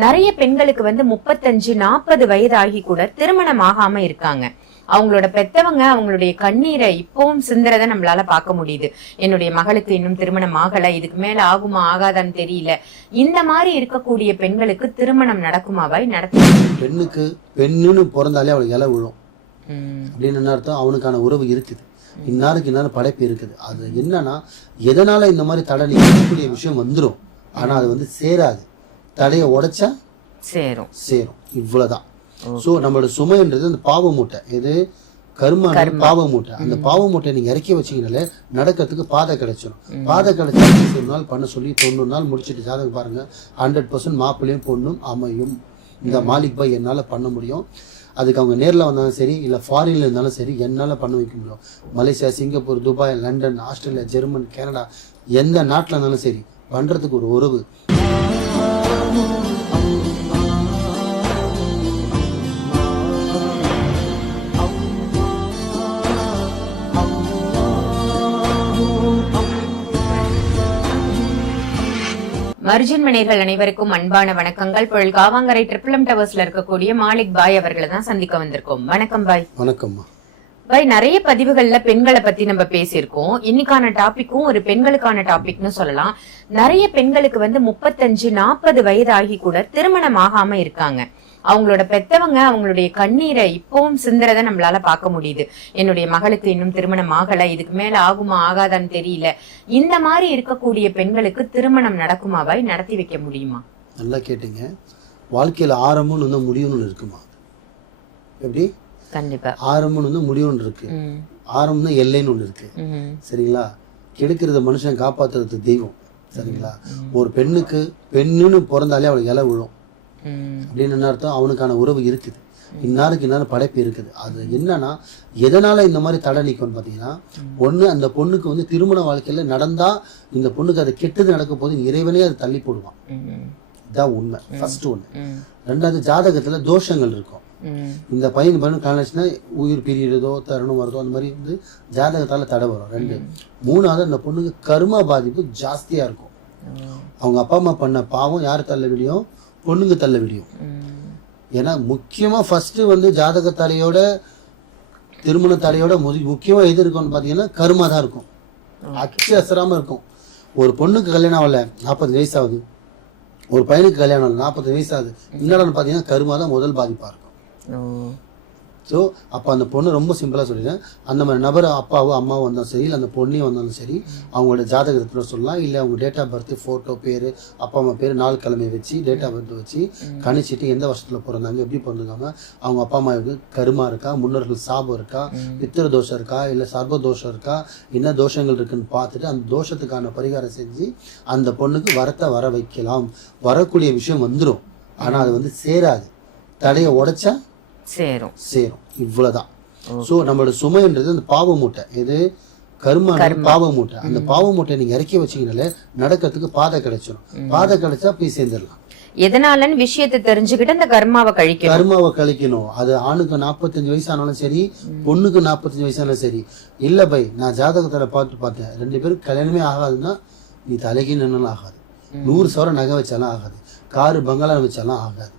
நிறைய பெண்களுக்கு வந்து 35-40 வயது ஆகி கூட திருமணம் ஆகாம இருக்காங்க. அவங்களோட பெத்தவங்க அவங்களுடைய கண்ணீரை இப்பவும் சிந்துறத நம்மளால பார்க்க முடியுது. என்னுடைய மகளுக்கு இன்னும் திருமணம் ஆகல, இதுக்கு மேல ஆகுமா ஆகாதான்னு தெரியல. இந்த மாதிரி இருக்கக்கூடிய பெண்களுக்கு திருமணம் நடக்குமாவாய்? நடக்கும். பெண்ணுக்கு பெண்ணுன்னு பிறந்தாலே அவளுக்கு இலை விழும் அப்படின்னு அர்த்தம். அவனுக்கான உறவு இருக்குது, இன்னாருக்கு இன்னாரும் படைப்பு இருக்குது. அது என்னன்னா எதனால இந்த மாதிரி தடை நீக்கக்கூடிய விஷயம் வந்துடும். ஆனா அது வந்து சேராது. தடையை உடைச்சா சேரும். இவ்வளவுதான். சோ நம்மளோட சுமைன்றது அந்த பாவ மூட்டை, இது கர்ம பாவ மூட்டை. அந்த பாவ மூட்டை நீங்க இறக்கி வச்சீங்கனாலே நடக்கிறதுக்கு பாதை கிடைச்சிடும். பாதை கிடைச்சா 100 நாள் பண்ண சொல்லி 90 நாள் முடிச்சுட்டு ஜாதகம் பாருங்க, 100% மாப்பிள்ளையும் பொண்ணும் அமையும். இந்த மாலிக் பாய் என்னால பண்ண முடியும். அதுக்கு அவங்க நேரில் வந்தாலும் சரி, இல்லை ஃபாரின்ல இருந்தாலும் சரி, என்னால் பண்ண வைக்க முடியும். Malaysia, Singapore, Dubai, London, Australia, German, Canada, எந்த நாட்டில் இருந்தாலும் சரி பண்ணுறதுக்கு ஒரு உறவு. மர்ஜின் மணியர்கள் அனைவருக்கும் அன்பான வணக்கங்கள். பொருள் காவாங்கரை ட்ரிபிள் டவர்ஸ்ல இருக்கக்கூடிய மாலிக் பாய் அவர்களை தான் சந்திக்க வந்திருக்கோம். வணக்கம் பாய். வணக்கம்மா பாய். நிறைய பதிவுகள்ல பெண்களை பத்தி நம்ம பேசியிருக்கோம். இன்னைக்கான டாபிக்கும் ஒரு பெண்களுக்கான டாபிக்னு சொல்லலாம். நிறைய பெண்களுக்கு வந்து 35-40 வயது ஆகி கூட திருமணம் ஆகாம இருக்காங்க. அவங்களோட பெத்தவங்க அவங்களுடைய கண்ணீரை இப்பவும் சிந்துறத நம்மளால பார்க்க முடியுது. என்னுடைய மகளுக்கு இன்னும் திருமணம் ஆகல, இதுக்கு மேல ஆகுமா ஆகாதான்னு தெரியல. இந்த மாதிரி இருக்கக்கூடிய பெண்களுக்கு திருமணம் நடக்குமாவாய்? நடத்தி வைக்க முடியுமா? நல்லா கேட்டீங்க. வாழ்க்கையில ஆரம்பம்னு வந்து முடிவுன்னு இருக்குமா? எப்படி? கண்டிப்பா. ஆரம்பம்னு வந்து முடிவுன்னு இருக்கு, ஆரம்பம் தான் எல்லைன்னு ஒண்ணு இருக்கு. சரிங்களா? கெடுக்கிறத மனுஷன் காப்பாத்துறது தெய்வம். சரிங்களா? ஒரு பெண்ணுக்கு பெண்ணுன்னு பிறந்தாலே அவளுக்கு இலை விழும் அப்படின்னு அர்த்தம். அவனுக்கான உறவு இருக்குது, இன்னாருக்கு இன்னாரும் படைப்பு இருக்குது. அது என்னன்னா எதனால இந்த மாதிரி தடை நீக்கும்னு பாத்தீங்கன்னா, ஒண்ணு அந்த பொண்ணுக்கு வந்து திருமண வாழ்க்கையில நடந்தா இந்த பொண்ணுக்கு அது கெட்டது நடக்க போது இறைவனே அது தள்ளி போடுவான். இதான் உண்மை. ஃபர்ஸ்ட் ஒண்ணு. ரெண்டாவது, ஜாதகத்துல தோஷங்கள் இருக்கும். இந்த பையன் கல்யாணம்னா உயிர் பிரியிறதோ தருணம் வருதோ அந்த மாதிரி வந்து ஜாதகத்தால தடை வரும். ரெண்டு. மூணாவது, அந்த பொண்ணுக்கு கர்ம பாதிப்பு ஜாஸ்தியா இருக்கும். அவங்க அப்பா அம்மா பண்ண பாவம் யாரு தள்ள விடியும்? பொண்ணுங்க தள்ள விடியும். ஏன்னா முக்கியமா ஃபர்ஸ்ட் வந்து ஜாதக தடையோட திருமண தடையோட முக்கியமா எது இருக்கும்னு பாத்தீங்கன்னா கர்மா தான் இருக்கும். அச்சு அசராம இருக்கும். ஒரு பொண்ணுக்கு கல்யாணம் ஆகல, 40 வயசு ஆகுது. ஒரு பையனுக்கு கல்யாணம் ஆகல, 40 வயசு ஆகுது. என்னடான்னு பாத்தீங்கன்னா கர்மா தான் முதல் பாதிப்பா இருக்கும். ஸோ அப்போ அந்த பொண்ணு ரொம்ப சிம்பிளாக சொல்லிடுறேன். அந்த மாதிரி நபர் அப்பாவோ அம்மாவோ வந்தாலும் சரி, இல்லை அந்த பொண்ணையும் வந்தாலும் சரி, அவங்களோட ஜாதகத்தில் சொல்லலாம். இல்லை அவங்க டேட் ஆஃப் பர்த், ஃபோட்டோ, பேர், அப்பா அம்மா பேர், நாள் கிழமை வச்சு டேட் ஆஃப் பர்த் வச்சு கணிச்சிட்டு எந்த வருஷத்தில் பிறந்தாங்க, எப்படி பிறந்தாங்க, அவங்க அப்பா அம்மாவுக்கு கருமா இருக்கா, முன்னோர்கள் சாபம் இருக்கா, பித்திர தோஷம் இருக்கா, இல்லை சர்வ தோஷம் இருக்கா, என்ன தோஷங்கள் இருக்குன்னு பார்த்துட்டு அந்த தோஷத்துக்கான பரிகாரம் செஞ்சு அந்த பொண்ணுக்கு வரத்தை வர வைக்கலாம். வரக்கூடிய விஷயம் வந்துடும். ஆனால் அது வந்து சேராது. தடையை உடைச்சா சேரும். இவ்வளவுதான். சோ நம்மளோட சுமைன்றது அந்த பாவ மூட்டை, இது கர்ம பாவ மூட்டை. அந்த பாவ மூட்டை நீங்க இறக்கி வச்சீங்கனாலே நடக்கிறதுக்கு பாதை கிடைச்சிடும். பாதை கிடைச்சா போய் சேர்ந்துடலாம். எதனாலன்னு விஷயத்தை தெரிஞ்சுக்கிட்டு அந்த கர்மாவை கழிக்கணும். அது ஆணுக்கு 45 வயசு ஆனாலும் சரி, பொண்ணுக்கு 45 வயசு ஆனாலும் சரி. இல்ல பை, நான் ஜாதகத்துல பார்த்தேன், 2 பேருக்கு கல்யாணமே ஆகாதுன்னா நீ தலைக்கு நின்னாலும் ஆகாது, 100 சவரம் நகை வச்சாலும் ஆகாது, காரு பங்களா வச்சாலும் ஆகாது.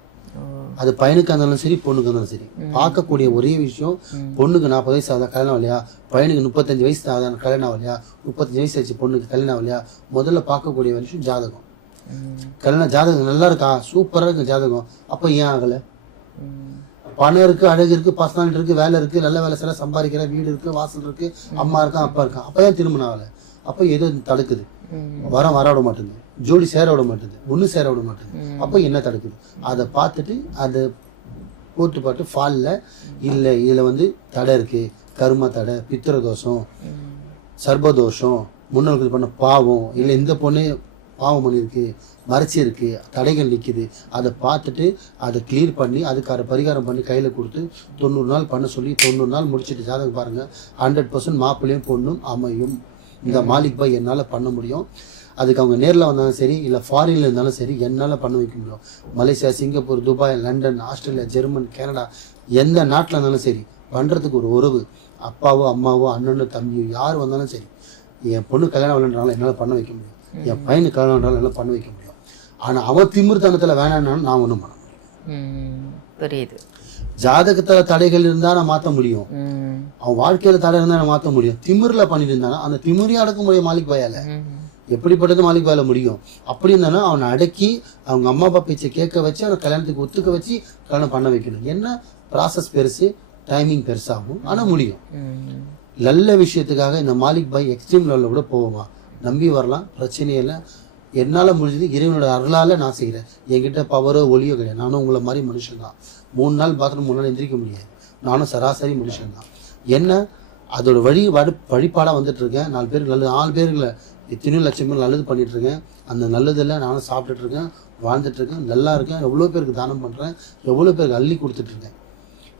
அது பையனுக்கு இருந்தாலும் சரி, பொண்ணுக்கு இருந்தாலும் சரி. பார்க்கக்கூடிய ஒரே விஷயம், பொண்ணுக்கு 40 வயசு ஆகுதா கல்யாணம் ஆகலையா, பையனுக்கு 35 வயசு ஆகுதா கல்யாணம் ஆகலையா, 35 வயசு ஆச்சு பொண்ணுக்கு கல்யாணம் ஆகலையா. முதல்ல பார்க்கக்கூடிய விஷயம் ஜாதகம். கல்யாணம் ஜாதகம் நல்லா இருக்கா, சூப்பரா இருக்கு ஜாதகம், அப்ப ஏன் ஆகல? பணம் இருக்கு, அழகு இருக்கு, பர்சனாலிட்டி இருக்கு, வேலை இருக்கு, நல்ல வேலை செய்ய சம்பாதிக்கிற, வீடு இருக்கு, வாசல் இருக்கு, அம்மா இருக்கா, அப்பா இருக்கா, அப்ப ஏன் திருமணம் ஆகல? அப்ப ஏதோ தடுக்குது. வர விட மாட்டேங்குது, ஜோடி சேர விட மாட்டேங்குது, ஒண்ணு சேர விட மாட்டேங்குது. அப்ப என்ன தடுக்குது? அதை பார்த்துட்டு அதை போட்டு பாட்டு ஃபால்ல இல்ல இதுல வந்து தடை இருக்கு, கர்ம தடை, பித்திர தோஷம், சர்பதோஷம், முன்னோர்கள் பண்ண பாவம், இல்ல இந்த பொண்ணு பாவம் பண்ணிருக்கு, மறைச்சி இருக்கு, தடைகள் நிக்குது. அதை பார்த்துட்டு அதை கிளியர் பண்ணி அதுக்கான பரிகாரம் பண்ணி கையில கொடுத்து 90 நாள் பண்ண சொல்லி 90 நாள் முடிச்சுட்டு ஜாதகம் பாருங்க, 100% மாப்பிள்ளையும் பொண்ணும் அமையும். இந்த மாலிக் பாய் என்னால பண்ண முடியும். அதுக்கு அவங்க நேரில் வந்தாலும் சரி, இல்லை ஃபாரின்ல இருந்தாலும் சரி, என்னால் பண்ண வைக்க முடியும். Malaysia, Singapore, Dubai, London, Australia, German, Canada, எந்த நாட்டில் இருந்தாலும் சரி பண்ணுறதுக்கு ஒரு உறவு. அப்பாவோ அம்மாவோ அண்ணனோ தம்பியோ யார் வந்தாலும் சரி, என் பொண்ணு கல்யாணம் விளையாடுறாலும் என்னால் பண்ண வைக்க முடியும், என் பையனுக்கு கல்யாணம் விளையாடுறாலும் என்னால் பண்ண வைக்க முடியும். ஆனா அவன் திமிர்த்தனத்துல வேணான்னு நான் ஒண்ணும் பண்ண முடியும். புரியுது. ஜாதகத்துல தடைகள் இருந்தா நான் மாத்த முடியும், அவன் வாழ்க்கையில தடை இருந்தா நான் மாத்த முடியும். திமிர்ல பண்ணிட்டு இருந்தானா அந்த திமிரியா அடக்க முடியும் மாலிக் பாயால. எப்படிப்பட்டது மாலிக் பாயால முடியும்? அப்படி இருந்தானா அவனை அடக்கி அவங்க அம்மா அப்பா பேச்சை கேட்க வச்சு அவனை கல்யாணத்துக்கு ஒத்துக்க வச்சு கல்யாணம் பண்ண வைக்கணும். என்ன ப்ராசஸ் பெருசு, டைமிங் பெருசாகும், ஆனா முடியும். நல்ல விஷயத்துக்காக இந்த மாலிக் பாய் எக்ஸ்ட்ரீம் லெவலில் கூட போவோமா, நம்பி வரலாம், பிரச்சனையே இல்லை. என்னால் முடிஞ்சது இறைவனோட அருளால் நான் செய்கிறேன். என்கிட்ட பவரோ ஒளியோ கிடையாது. நானும் உங்களை மாதிரி மனுஷன் தான். 3 நாள் பாத்ரூம் 3 நாள் எந்திரிக்க முடியாது. நானும் சராசரி மனுஷன் தான். என்ன அதோட வழிபாடாக வந்துட்டு இருக்கேன். 4 பேருக்கு நல்லது, 4 பேருக்குல எத்தனையோ லட்சம் பேர் நல்லது பண்ணிட்டு இருக்கேன். அந்த நல்லதில் நானும் சாப்பிட்டுட்டு இருக்கேன், வாழ்ந்துட்டு இருக்கேன், நல்லா இருக்கேன். எவ்வளோ பேருக்கு தானம் பண்ணுறேன், எவ்வளோ பேருக்கு அள்ளி கொடுத்துட்டு இருக்கேன்.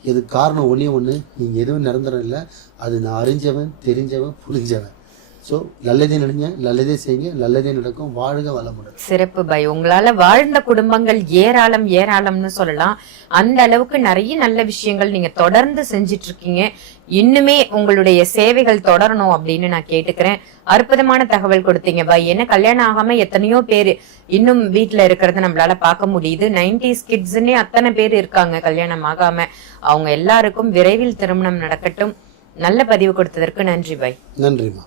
இதுக்கு காரணம் ஒன்று, நீங்கள் எதுவும் நிரந்தரம் இல்லை. அது நான் அறிஞ்சவன், தெரிஞ்சவன், புரிஞ்சவன். ஸோ நல்லதே நினைங்க, நல்லதே செய்யுங்க, நல்லதே நடக்கும். வாழ்க வளமுடன். சிறப்பு பாய். உங்களால வாழ்ந்த குடும்பங்கள் ஏராளம் ஏராளம்னு சொல்லலாம். அந்த அளவுக்கு நிறைய நல்ல விஷயங்கள் நீங்க தொடர்ந்து செஞ்சிட்டு இருக்கீங்க. இன்னுமே உங்களுடைய சேவைகள் தொடரணும் அப்படின்னு நான் கேட்டுக்கிறேன். அற்புதமான தகவல் கொடுத்தீங்க பாய். என்ன கல்யாணம் ஆகாம எத்தனையோ பேர் இன்னும் வீட்டுல இருக்கிறத நம்மளால பார்க்க முடியுது. 90s கிட்ஸ்ன்னே அத்தனை பேர் இருக்காங்க கல்யாணம் ஆகாம. அவங்க எல்லாருக்கும் விரைவில் திருமணம் நடக்கட்டும். நல்ல பதிவு கொடுத்ததற்கு நன்றி பாய். நன்றிமா.